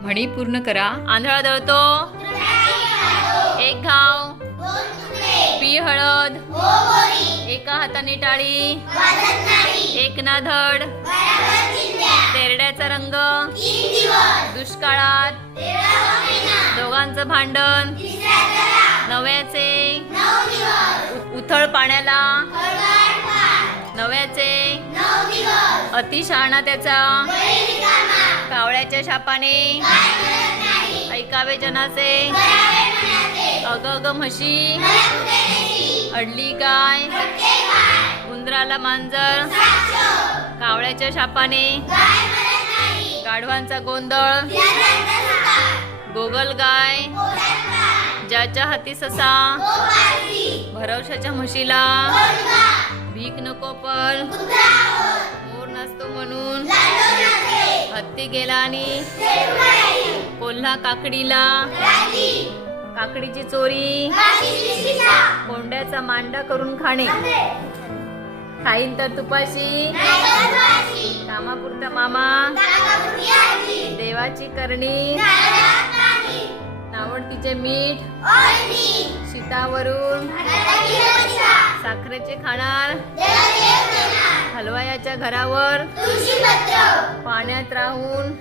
म्हणी पूर्ण करा. आंधळा दळतो. एक घाव. पी हळद. एका हाताने टाळी. एक ना धड तेरड्याचा रंग. दुष्काळात. दोघांचं भांडण. नव्याचे. उ- उथळ पाण्याला. नव्याचे. अतिशहाणा त्याचा. कावळ्याच्या शापाने. ऐकावे जनाचे. अग अग म्हशी. अडली गाय. उंदराला मांजर. कावळ्याच्या शापाने. गाढवांचा गोंधळ. गोगल गाय. ज्याच्या हाती ससा. भरवशाच्या म्हशीला. भीक नको पण हत्ती गेला आणि कोल्हा काकडीला काकडीची चोरी कोंड्याचा मांडा करून खाणे. खाईन तर तुपाशी. कामापुरता मामा. देवाची करणी. नावडतीचे मीठ. शीतावरून साखरेचे खाणार. हलवायाच्या घरावर पाण्यात राहून